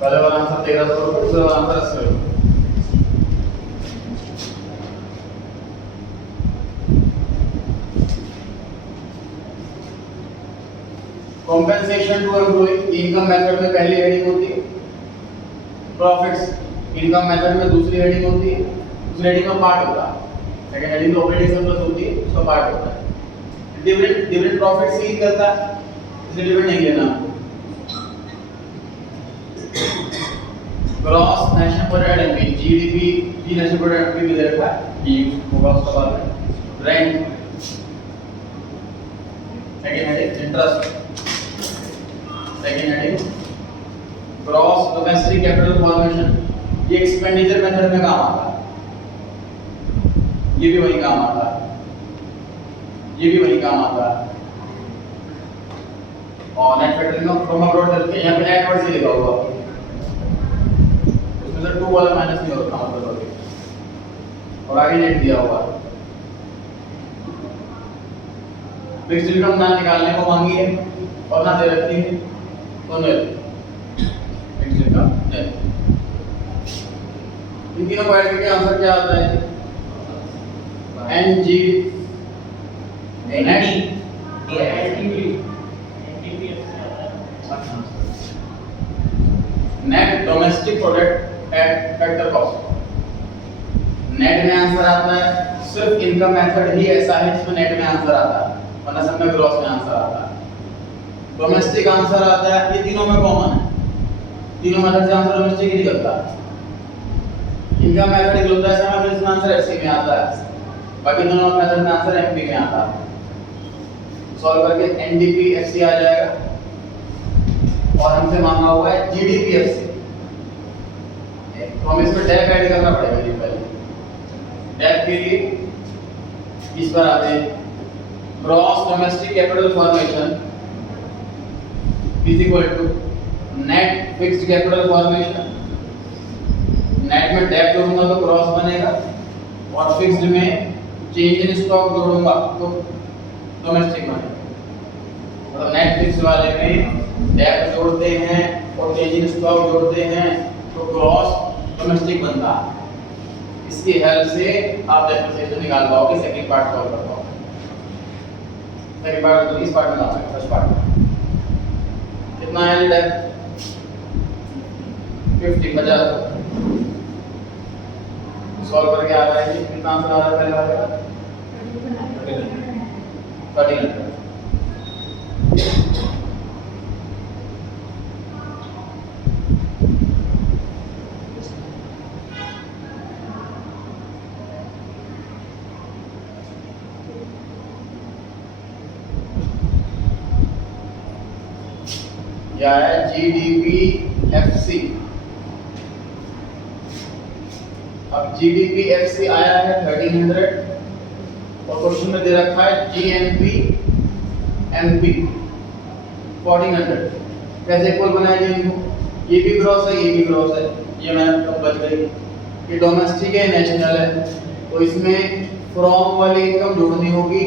पहले वाला आंसर 1300 रुपये, दूसरा वाला आंसर 80 रुपये। Compensation to employ income method में पहली हेडिंग होती है, प्रॉफिट्स इनकम मेथड में दूसरी हेडिंग होती है, दूसरी हेडिंग का पार्ट होता है, सेकंड हेडिंग तो ऑपरेटिंग सरप्लस होती है, उसका पार्ट होता है। डिविडेंड प्रॉफिट से ही करता है, इसलिए डिविडेंड नहीं लेना। Gross national product NP GDP G national product NP में दे रखा है, ये होगा उसका बाद में। Rent second heading, interest second heading, gross domestic capital formation, ये एक्सपेंडिचर मेथड में काम आता है, ये भी वही काम आता है, ये भी वही काम आता है। और नेट फैक्टरिंग फ्रॉम अब्रॉड करके यहाँ पे नेट वर्ड से लिखा हुआ, उसमें से 2 वाला माइनस नहीं होता मतलब, और आगे नेट दिया हुआ है। फिक्स्ड इनकम ना निकालने को मांगी है और ना दे रखी है, तो नहीं फिक्स्ड इनकम नहीं। इन तीनों को ऐड करके आंसर क्या आता है? NG net domestic product at factor cost. Net में आंसर आता है, सिर्फ इनकम मेथड ही ऐसा है जिसमें नेट में आंसर आता है, वरना सब में ग्रॉस में आंसर आता है। डोमेस्टिक आंसर आता है, ये तीनों में कॉमन है, तीनों मेथड से आंसर डोमेस्टिक ही निकलता है। इनकम मेथड निकलता है समय, फिर इसमें आंसर एफसी में आता है, बाकी दोनों मेथड में आंसर एमपी में आता है। सॉल्व करके एनडीपी एफसी आ जाएगा, और हमसे मांगा हुआ है जीडीपी एफसी, तो हमें इसमें डेप ऐड करना पड़ेगा। जी पहले डेप के लिए इस पर आते हैं, gross domestic capital formation is equal to net fixed capital formation. Net में डेप जोड़ूंगा तो ग्रॉस बनेगा, और फिक्स्ड में चेंज इन स्टॉक जोड़ूंगा तो डोमेस्टिक बनेगा। मतलब नेट फिक्स वाले में डेप जोड़ते हैं और चेंज इन स्टॉक जोड़ते हैं तो ग्रॉस डोमेस्टिक बनता है। इसकी हेल्प से आप डेप्रिसिएशन निकाल पाओगे, सेकंड पार्ट सॉल्व कर पाओगे। सेकंड पार्ट तो इस पार्ट में आ सकता है, फर्स्ट पार्ट में कितना है डेप 50 सॉल्व करके आ रहा है कि कितना आंसर आ रहा है? पहले वाले 1300। या है जीडीपी एफसी। अब जीडीपी एफसी आया है 1300, और क्वेश्चन में दे रखा है जीएनपी एमपी 1400। कैसे इक्वल बनाएंगे इनको? ये भी ग्रॉस है, ये भी ग्रॉस है, ये मैंने कब बच गई। ये डोमेस्टिक है, नेशनल है, तो इसमें फ्रॉम वाली इनकम जोड़नी होगी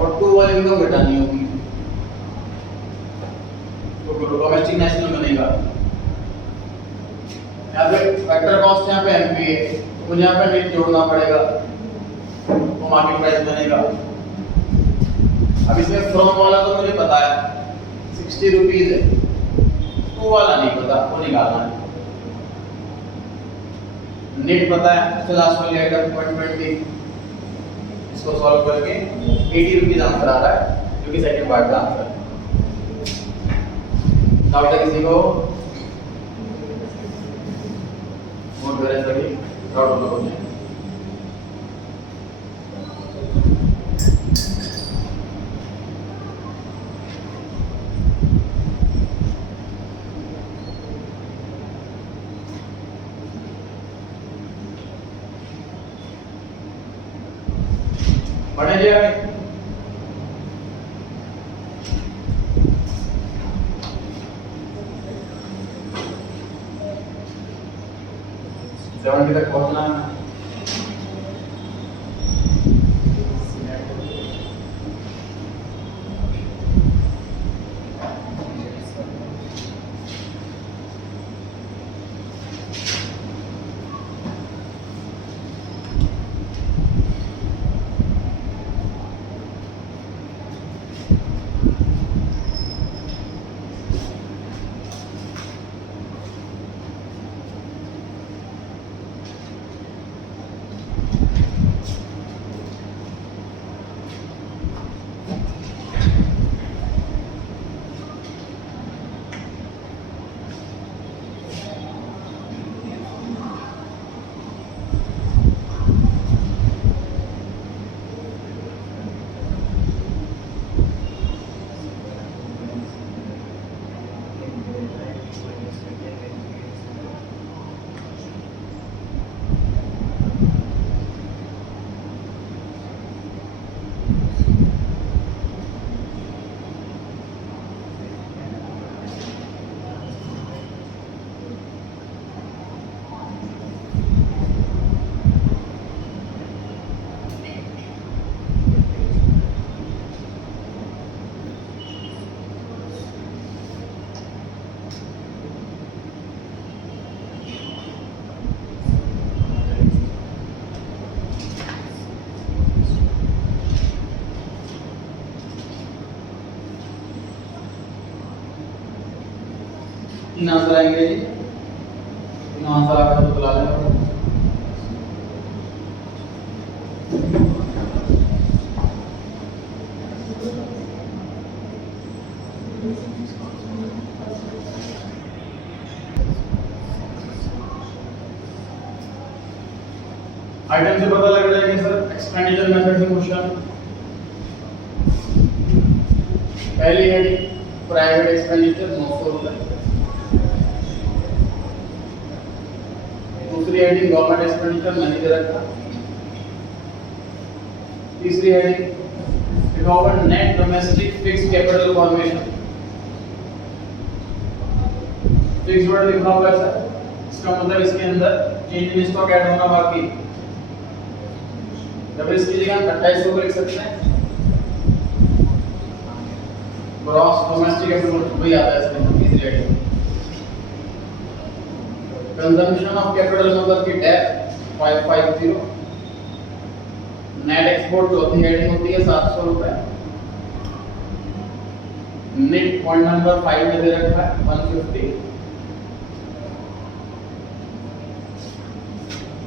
और टू वाली इनकम घटानी होगी, तो डोमेस्टिक नेशनल बनेगा। यहाँ पे फैक्टर कॉस्ट यहाँ पे एमपी है, तो मुझे यहाँ पे नेट जोड़ना पड़ेगा, तो मार्केट प्राइस बनेगा। अब इसमें फ्रॉम वाला तो मुझे पता है 60 रुपीज है, टू वाला नहीं पता, वो निकालना है। नेट पता है, फिर लास्ट वाली आइटम 120, इसको सॉल्व करके 80 रुपीज आंसर आ रहा है, जो कि सेकंड पार्ट का आंसर है। डाउट है किसी को? नोट करें सभी, डाउट हो तो नहीं। पढ़े जी आगे। सेवेंटी तक पहुंचना है। तीन आंसर आएंगे जी, तीनों आंसर आपको बतला देंगे। आइटम से पता लग रहा है कि सर एक्सपेंडिचर मेथड से क्वेश्चन। पहली हेडिंग प्राइवेट एक्सपेंडिचर 900 रुपए, दूसरी हेडिंग गवर्नमेंट एक्सपेंडिचर नहीं दे रखा, तीसरी heading recover net domestic fixed capital formation, fixed word लिखा हुआ है सर, इसका मतलब इसके अंदर चेंज इन स्टॉक ऐड होना बाकी। जब इसकी जगह 2800 को लिख सकते हैं, ग्रॉस डोमेस्टिक कैपिटल वही आता है इसके अंदर तीसरी हेडिंग। कंजम्पशन ऑफ कैपिटल मतलब कि डेट 550, नेट एक्सपोर्ट चौथी हेडिंग होती है 700 रुपए, नेट पॉइंट नंबर 5 में दे रखा है 150।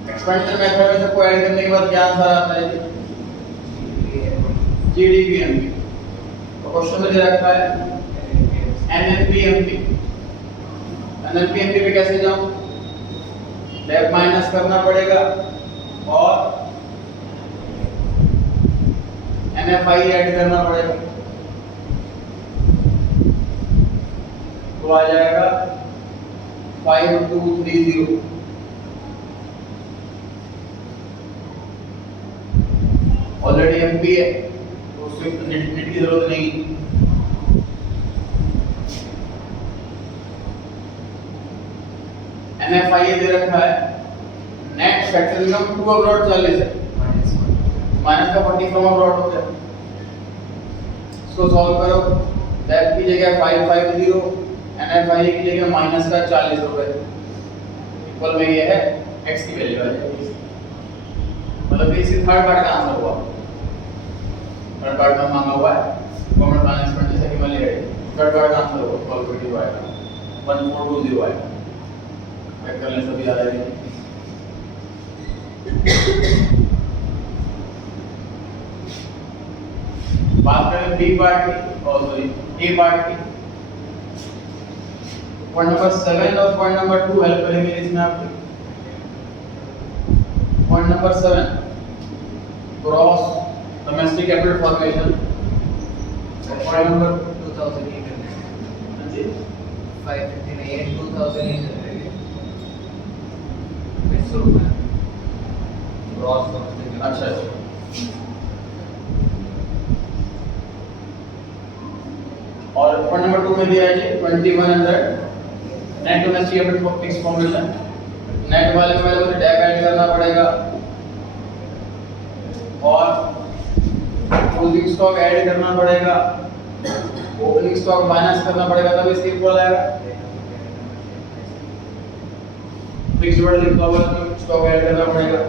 एक्सपेंडिचर मेथड में सबको ऐड करने के बाद क्या आंसर आता है? जीडीपीएमपी। तो क्वेश्चन में दे रखा है एनएनपीएमपी। एनएनपीएमपी पे कैसे जाऊं? डेट माइनस करना पड़ेगा और एनएफआई ऐड करना पड़ेगा, तो आ जाएगा 5230। ऑलरेडी एमपी है तो उससे नेट की जरूरत नहीं। एनएफआई दे रखा है net factor income to abroad 40 है, माइनस का 40 फ्रॉम अब्रॉड हो गया। इसको सॉल्व करो, डेट की जगह 550, एनएफआई की जगह माइनस का 40 रुपए, इक्वल में ये है एक्स की वैल्यू आ जाएगी। मतलब कि इसकी थर्ड पार्ट का आंसर हुआ, थर्ड पार्ट में मांगा हुआ है गवर्नमेंट फाइनेंस फंड जैसे कि मान लिया थर्ड पार्ट का आंसर होगा 1220 आएगा, 1420 आएगा। चेक कर लें सभी आ रहे हैं। बात करें बी पार्ट की और सॉरी ए पार्ट की, पॉइंट नंबर 7 और पॉइंट नंबर 2 हेल्प करेंगे इसमें आपकी। Point number 7 gross domestic capital formation, point number 2800 जी 559 2800 ₹500 ग्रॉस डोमेस्टिक। अच्छा और पॉइंट नंबर 2 में दिया है जी 2100 net domestic capital fixed formation. Net वाले में पहले मुझे डेट ऐड करना पड़ेगा और क्लोजिंग स्टॉक ऐड करना पड़ेगा, ओपनिंग स्टॉक माइनस करना पड़ेगा, तब इसके इक्वल आएगा। फिक्स्ड वर्ड लिखा हुआ है तो स्टॉक ऐड करना पड़ेगा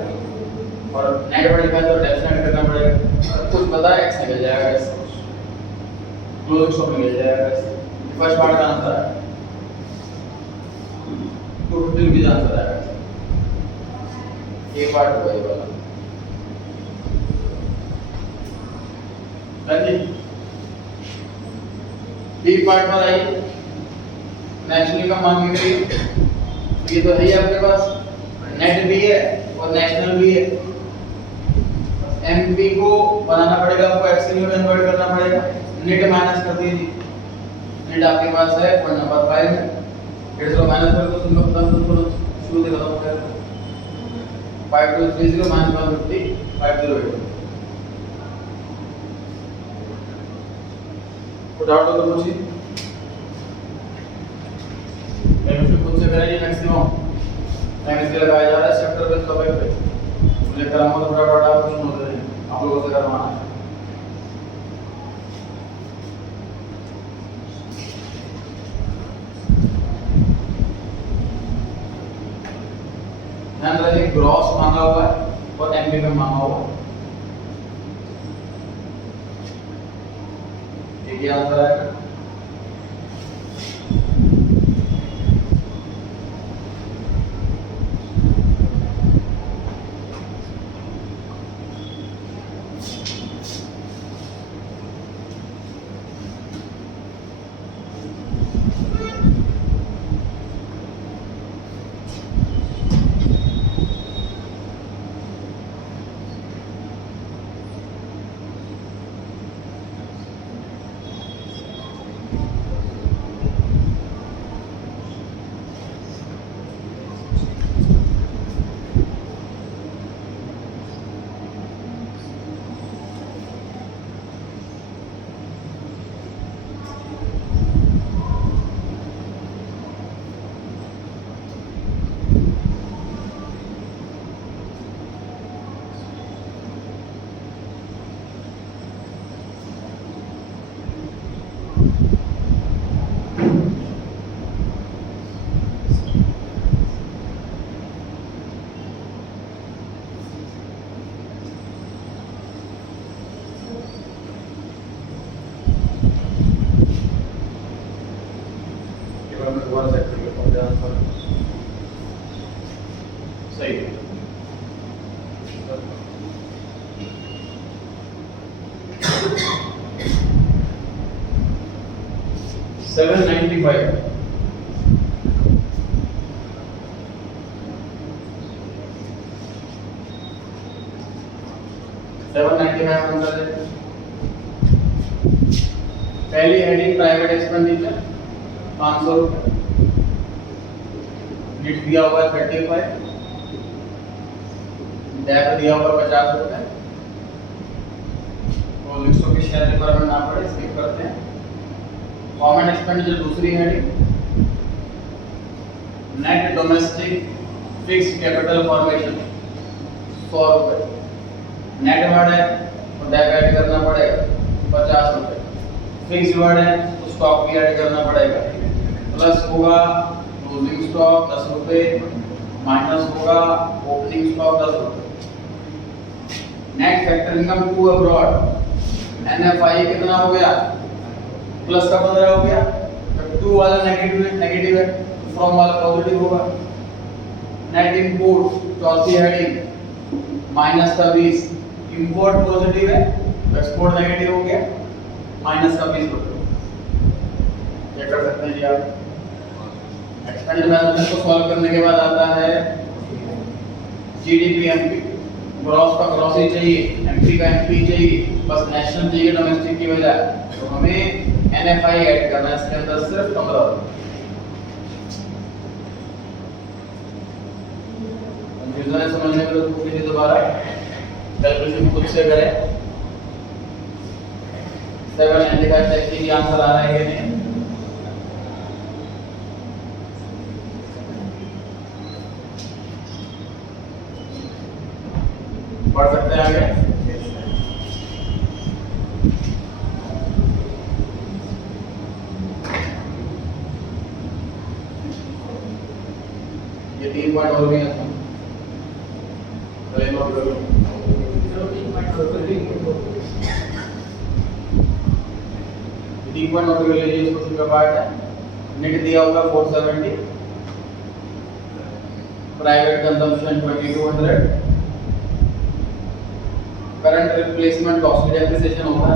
और नेट वर्ड लिखा है तो डेट ऐड करना पड़ेगा। सब कुछ पता है, एक्स निकल जाएगा, इससे क्लोजिंग स्टॉक निकल जाएगा। फर्स्ट पार्ट का आंसर है 250 रुपीज आंसर आएगा। ये पार्ट हुआ ये वाला। बी पार्ट पर आई नेशनल इनकम मांगी गई, ये तो है ही आपके पास, नेट भी है और नेशनल भी है। एमपी को बनाना पड़ेगा, आपको एक्सएल में कन्वर्ट करना पड़ेगा, नेट माइनस कर दीजिए। नेट आपके पास है पॉइंट नंबर 5 में, 150 माइनस कर दो, तुमको खत्म, तो शुरू से खत्म हो जाएगा। 5230 माइनस 150 508। डाउट हो तो पूछिए, मैंने खुद से करेंगे मैक्सिमम टाइम इसके लगाया जा रहा है चैप्टर बेस्ड टॉपिक पे। मुझे कराऊंगा तो थोड़ा डाटा क्वेश्चन होते हैं, आप लोगों से करवाना है। ध्यान रखिए ग्रॉस मांगा हुआ है और एमपी में मांगा हुआ है। ये आंसर आएगा। दोबारा सेट करके पहुंच जाना सही है। $795 795 पहली हेडिंग प्राइवेट एक्सपेंडिचर 500 रुपये, नीट दिया हुआ है 35, डेट दिया हुआ 50 रुपये। तो लिस्टों के शेयर रिक्वायरमेंट ना पड़े, स्किप करते हैं। कॉमन एक्सपेंडिचर दूसरी heading, net domestic fix capital formation 100 रुपये, नेट वर्ड है तो डेट ऐड करना पड़ेगा 50 रुपये, फिक्स वर्ड है तो स्टॉक भी ऐड करना पड़ेगा, प्लस होगा क्लोजिंग स्टॉक 10 रुपये, माइनस होगा ओपनिंग स्टॉक 10 रुपये। Net factor income to abroad NFI कितना हो गया, प्लस का 15 हो गया, जब टू वाला नेगेटिव है तो फ्रॉम वाला पॉजिटिव होगा। नेट इंपोर्ट चौथी हेडिंग माइनस का 20, इंपोर्ट पॉजिटिव है तो एक्सपोर्ट नेगेटिव हो गया, माइनस का 20 रुपये। चेक कर सकते हैं जी आप। एक्सपेंडिचर मैनेजमेंट को सॉल्व करने के बाद आता है जीडीपी एमपी, ग्रॉस का ग्रॉस ही चाहिए, एमपी का एमपी चाहिए, बस नेशनल चाहिए डोमेस्टिक की बजाय। तो हमें एनएफआई ऐड करना है इसके अंदर सिर्फ 15 रुपये। कंफ्यूजन है समझने में तो कीजिए दोबारा, कैलकुलेशन खुद से करें। 795 चेक कीजिए आंसर आ रहा है कि नहीं। पढ़ सकते हैं आगे। ये 3 पॉइंट और भी हैं, तो ये नोट करो। 3 पॉइंट नोट कर लीजिए, इस क्वेश्चन का पार्ट है। नेट दिया होगा 470, private consumption 2200, current replacement cost depreciation होगा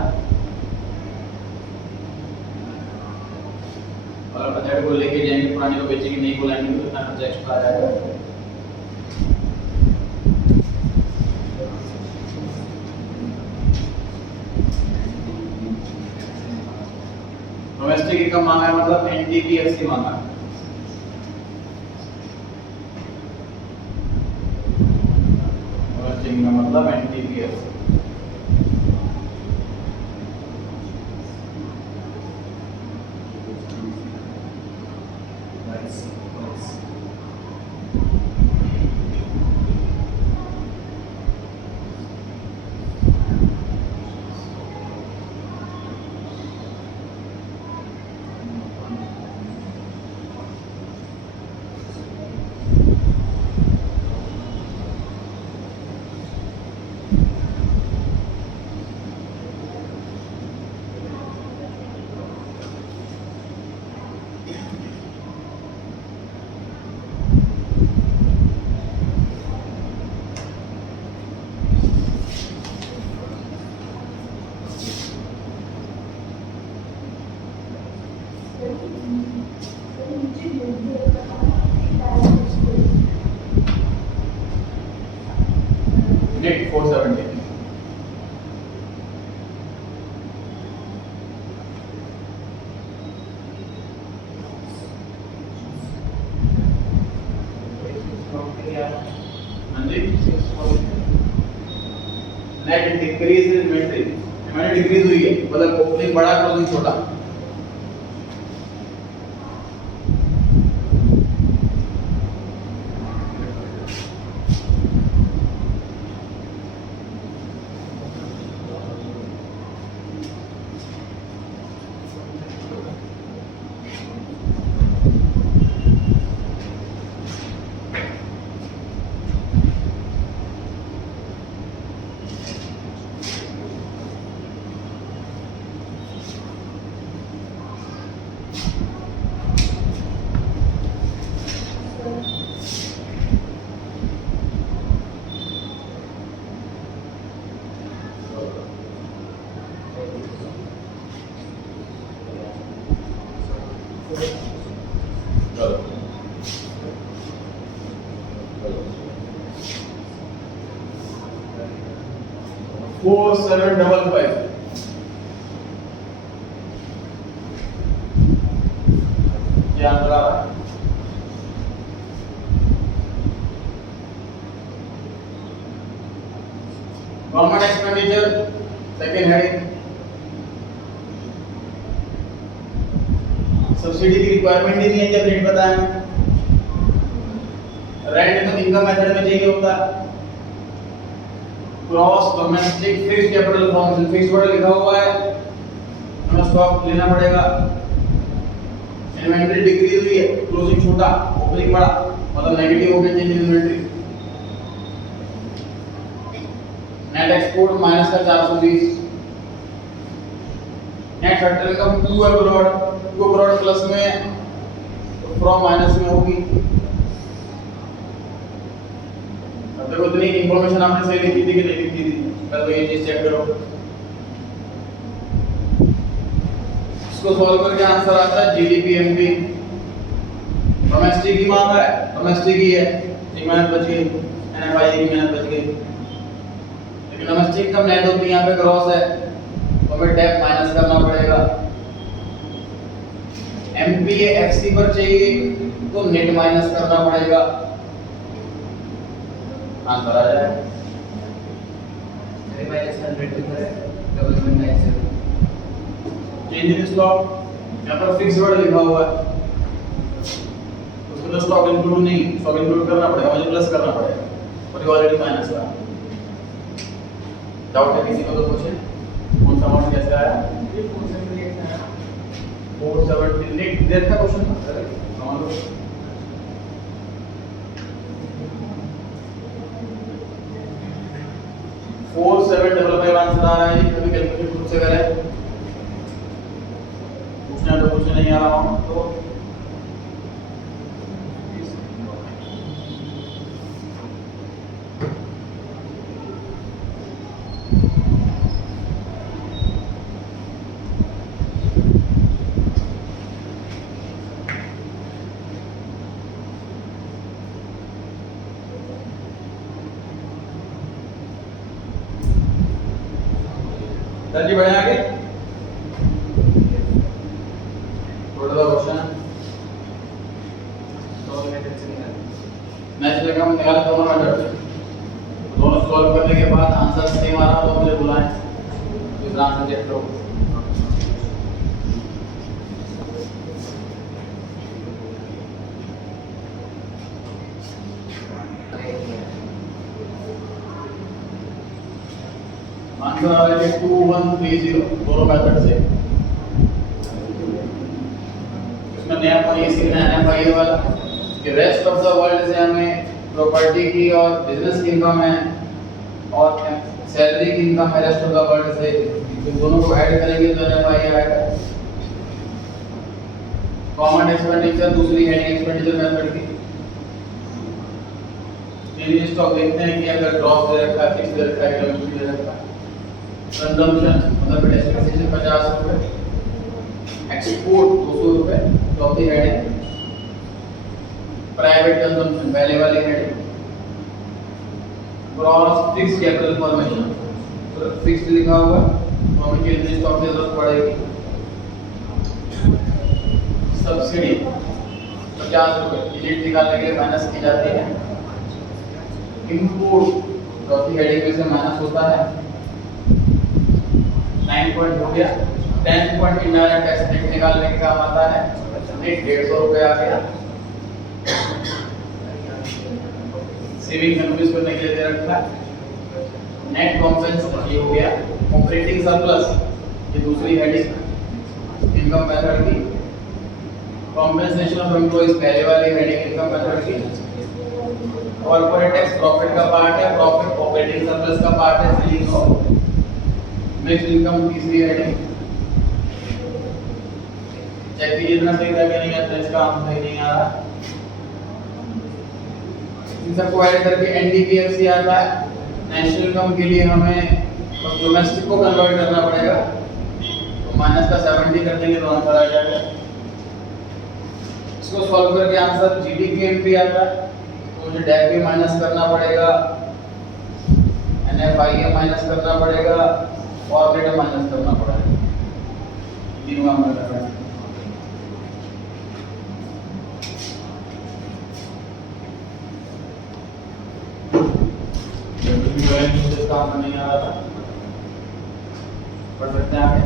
और बजट को लेके जाएंगे, पुरानी को बेचेंगे, नहीं को लाएंगे तो इतना खर्चा एक्स्ट्रा आ जाएगा। डोमेस्टिक इनकम मांगा है मतलब एनटीपीएफसी मांगा है। डोमेस्टिक इनकम मतलब एनटीपीएफसी। नेट 470, क्या हाँ जी, net decrease in inventory, inventory decrease हुई है, मतलब ओपनिंग बड़ा क्लोजिंग छोटा। चलो 4755 ये आंसर आ रहा है। Government expenditure second heading, subsidy की रिक्वायरमेंट ही नहीं है, जब रेट बताया है। रेंट तो इनकम मेथड में चाहिए होता है। Cross domestic fixed capital formation, fixed word लिखा हुआ है, हमें स्टॉक लेना पड़ेगा। इन्वेंटरी डिक्रीज हुई है, क्लोजिंग छोटा ओपनिंग बड़ा, मतलब नेगेटिव हो गया change in inventory. Net export minus का 420, net factor income to abroad plus में, फ्रॉम माइनस में होगी। अब देखो इतनी इंफॉर्मेशन आपने सही लिखी थी कि नहीं लिखी थी, पहले तो ये चीज चेक करो। इसको सॉल्व करके आंसर आता है जीडीपी एमपी। डोमेस्टिक की मांग है, डोमेस्टिक ही है, एक मेहनत बच गई, एनएफआई की मेहनत बच गई। लेकिन डोमेस्टिक इनकम नेट होती है, यहाँ पे ग्रॉस है, तो हमें टैप माइनस करना पड़ेगा। एमपीए एफसी पर चाहिए तो नेट माइनस करना पड़ेगा, आंसर आ जाएगा। -100 government excel change in stock, यहाँ पर फिक्स वर्ड लिखा हुआ है, उसको तो स्टॉक इंक्लूड नहीं, स्टॉक इंक्लूड करना पड़ेगा, मुझे प्लस करना पड़ेगा, और ये ऑलरेडी माइनस का। डाउट है किसी को तो पूछे, कौन सा अमाउंट कैसे आया? 470 नेट देर का क्वेश्चन था, समझ लो। Four seven double five answer आ रहा है, कभी कैलकुलेट खुद से करें, पूछना तो पूछने नहीं आ रहा हूँ तो जी बढ़े आगे। थोड़ा सा क्वेश्चन मैच लगा, हम निकाले दोनों मेथड से, दोनों सॉल्व करने के बाद आंसर सेम आ रहा तो मुझे बुलाएं, दूसरा आंसर चेक करो। आंसर आ रहा है 2130 दोनों मेथड से। इसमें नया पॉइंट ये सीखना है एनएफआई वाला कि रेस्ट ऑफ द वर्ल्ड से हमें प्रॉपर्टी की और बिजनेस की इनकम है और सैलरी की इनकम है रेस्ट ऑफ द वर्ल्ड से, तो दोनों को ऐड करेंगे तो एनएफआई आएगा। कॉमन एक्सपेंडिचर दूसरी हेडिंग एक्सपेंडिचर मेथड की। चेंज स्टॉक देखते हैं कि अगर ग्रॉस दे रखा है, फिक्स दे रखा है, कमिशन दे रखा है। कंजम्पशन मतलब डेस्टिनेशन 50 रुपए, एक्सपोर्ट 200 रुपए, चौथी हेडिंग। प्राइवेट कंजम्पशन पहले वाली heading. Cross fix capital formation, तो फिक्स लिखा हुआ तो हमें चेंज स्टॉक की जरूरत पड़ेगी। सब्सिडी 50 रुपए, यूनिट निकालने के लिए माइनस की जाती है, इनपुट चौथी हेडिंग में से माइनस होता है। 9 पॉइंट हो गया। 10 पॉइंट इनडायरेक्ट टैक्स नेट निकालने के काम आता है। नेट 150 रुपए आ गया। सेविंग सर्विस करने के लिए दे रखा है। नेट कॉम्पेंसेशन ये हो गया। ऑपरेटिंग सरप्लस ये दूसरी हेडिंग इनकम मेथड की। कॉम्पेंसेशन ऑफ एम्प्लॉइज पहले वाली हेडिंग इनकम मेथड की। कॉर्पोरेट टैक्स प्रॉफिट का पार्ट है। प्रॉफिट ऑपरेटिंग सरप्लस का पार्ट है। सेलिंग ऑफ मिक्स्ड इनकम तीसरी हेडिंग। चेक कीजिए इतना सही था कि नहीं आता, इसका आंसर सही नहीं आ रहा। इन सबको ऐड करके एनडीपीएफसी आता है। नेशनल इनकम के लिए हमें डोमेस्टिक को कन्वर्ट करना पड़ेगा, तो माइनस का 70 कर देंगे तो आंसर आ जाएगा। इसको सॉल्व करके आंसर जीडीपीएमपी आता है, तो मुझे डेट भी माइनस करना पड़ेगा, एनएफआईए माइनस करना पड़ेगा और नेट माइनस करना पड़ेगा। तीनों काम करना है। काम नहीं आ रहा था, पढ़ सकते हैं आगे।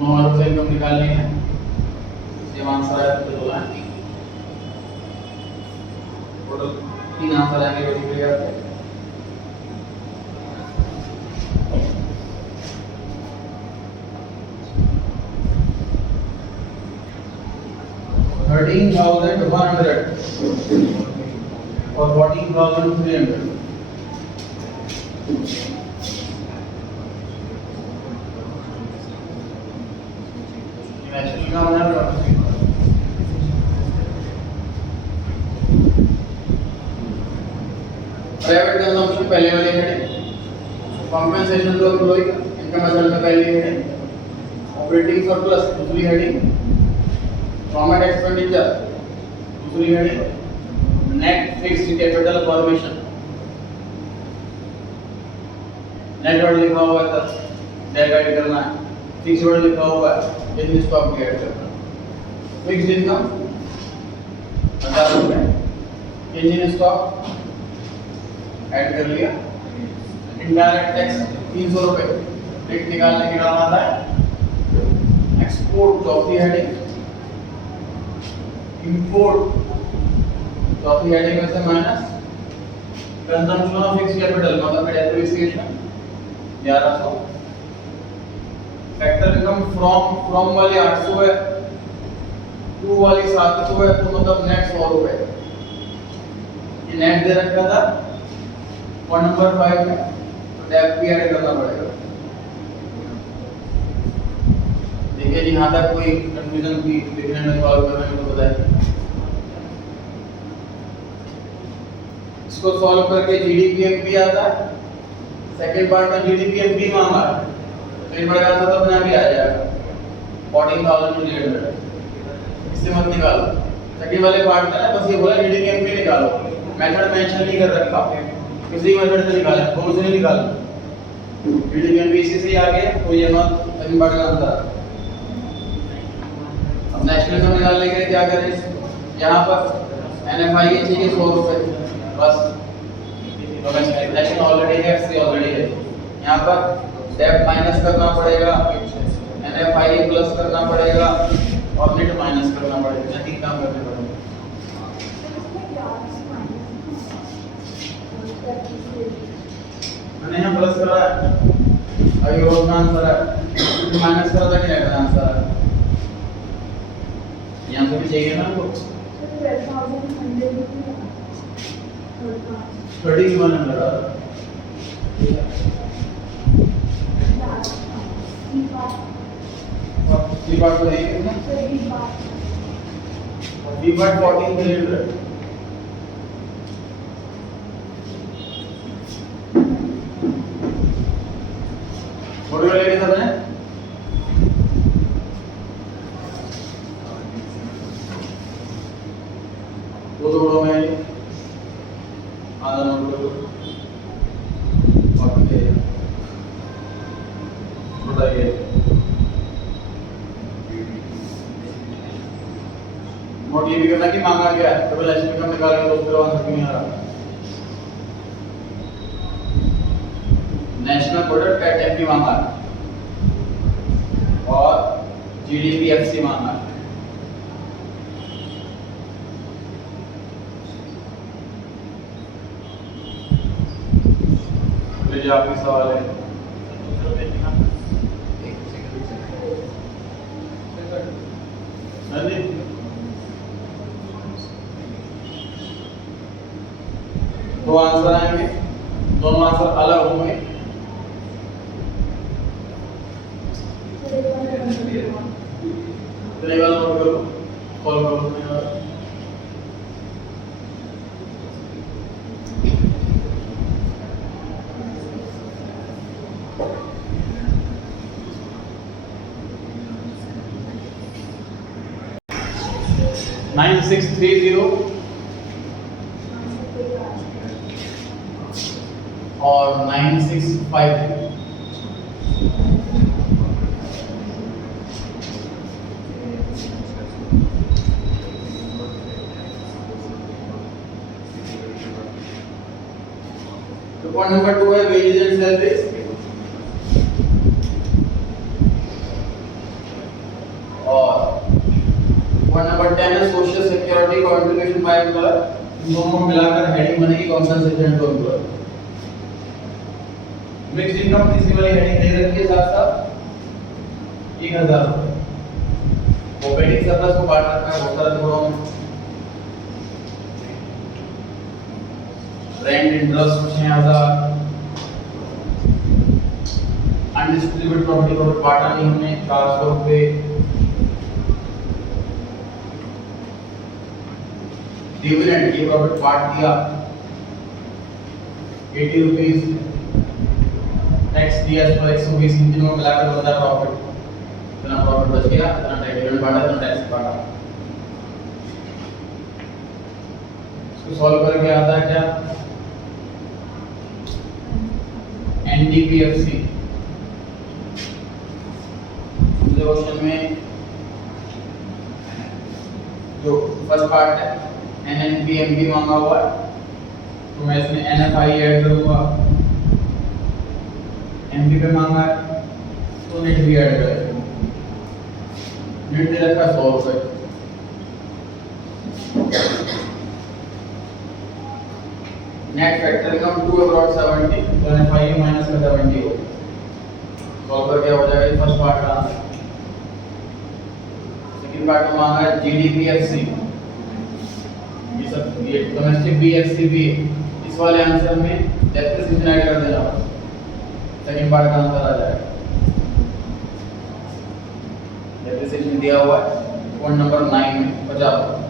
हमारे से इनकम निकालनी है, सेम आंसर आया तो बोला है। टोटल 3 आंसर आएंगे बेसिकली आपके। $13,100 और 14,300। नेशनल का होना प्राइवेट कंजम्पशन पहले वाली heading. Compensation to employ income method में पहली हेडिंग। ऑपरेटिंग सरप्लस दूसरी हेडिंग। गवर्नमेंट एक्सपेंडिचर दूसरी heading. Net fixed capital formation net word लिखा हुआ है तब डेट ऐड करना है। फिक्स्ड वर्ड लिखा हुआ है इन स्टॉक भी ऐड करना है। फिक्स्ड इनकम 1000 रुपए। इंजीन स्टॉक ऐड कर लिया। इनडायरेक्ट टैक्स 300 रुपए। रेट निकालने के काम आता है। एक्सपोर्ट चौथी हेडिंग। इंपोर्ट चौथी हेडिंग में से minus. Consumption of fixed capital मतलब डेप्रिसिएशन 1100। फैक्टर इनकम फ्रॉम वाली 800 है, टू वाली 700 है, तो मतलब नेट 100 रुपए। ये नेट दे रखा था और नंबर 5 में तो डेप भी ऐड करना पड़ेगा। देखिए जी, यहाँ तक कोई कंफ्यूजन की लिखने में सॉल्व करने में तो बताइए। इसको सॉल्व करके जीडीपीएमपी आता है। सेकंड पार्ट में जीडीपीएमपी मांगा है, तो ये बड़ा आंसर तो अपने आप ही आ जाएगा 14,300। इससे मत निकालो। सेकंड वाले पार्ट में ना बस ये बोला जीडीपीएमपी निकालो, मेथड मेंशन नहीं कर रखा, किसी मेथड से निकालें, कौन से नहीं निकालना। जीडीपीएमपी इसी से ही आ गया, तो ये मत सेकंड पार्ट का आंसर। अब नेशनल इनकम निकालने के लिए क्या करें, यहाँ पर एनएफआईए चाहिए 100 रुपए बस। डोमेस्टिक नेशनल ऑलरेडी है, एफसी ऑलरेडी है। यहाँ पर डेट माइनस करना पड़ेगा, एनएफआईए प्लस करना पड़ेगा और नेट माइनस करना पड़ेगा। 3 काम करने पड़ेंगे। मैंने यहाँ प्लस करा है, अभी रोज का आंसर है, माइनस करा था कि नहीं का आंसर है। यहाँ पे भी चाहिए ना आपको 3100 आ रहा ये बात तो है ना, ये बात 14,300। थोड़ी वाले के सब है दो टुकड़ों में आधा नोट करो और नोट ये भी करना कि मांगा गया है, तो नेशनल इनकम निकालेंगे तो उसका आंसर क्यों नहीं आ रहा। नेशनल प्रोडक्ट एट एमपी मांगा है और जीडीपी एफसी मांगा है। तो ये आपकी सवाल है। हाँ जी, दो आंसर आएंगे, दोनों आंसर अलग होंगे। तो ये वाला नोट करो, कॉल करो। 9630 और 9650। तो पॉइंट नंबर 2 है वेजेस एंड सैलरीज। और पॉइंट नंबर 10 है social security contribution by employer. दोनों को मिलाकर हेडिंग बनेगी compensation to employer. Mixed income तीसरी वाली हेडिंग दे रखी है साथ साथ 1000 रुपए। ऑपरेटिंग सरप्लस को बांट रखा है बहुत सारे टुकड़ों में। Rent interest 6000। अनडिस्ट्रीब्यूटेड प्रॉपर्टी को बांटा नहीं हमने 400 रुपए। डिविडेंड ये प्रॉफिट बांट दिया 80 रुपीस। टैक्स दिया इस पर 120। इन तीनों को मिलाकर बनता है प्रॉफिट। इतना प्रॉफिट बच गया, इतना डिविडेंड बांटा, इतना टैक्स बांटा। इसको सॉल्व करके आता है क्या एनडीपीएफसी। क्वेश्चन में जो फर्स्ट पार्ट है एनएनपीएमपी मांगा हुआ है, तो मैं इसमें एनएफआई ऐड करूंगा। एमपी पे मांगा है तो नेट भी ऐड करेंगे। नेट दे रखा 100 रुपए। नेट फैक्टर इनकम 2 अब्रॉड 70, तो एनएफआई माइनस में 70 हो। सॉल्व करके हो जाएगा फर्स्ट पार्ट का आंसर। सेकंड पार्ट में मांगा है जीडीपीएफसी। ये सब ये डोमेस्टिक बीएफसी भी इस वाले आंसर में डेप्रिसिएशन ऐड कर देना। सेकंड पार्ट का आंसर आ जाएगा। डेप्रिसिएशन दिया हुआ है पॉइंट नंबर 9 में 50।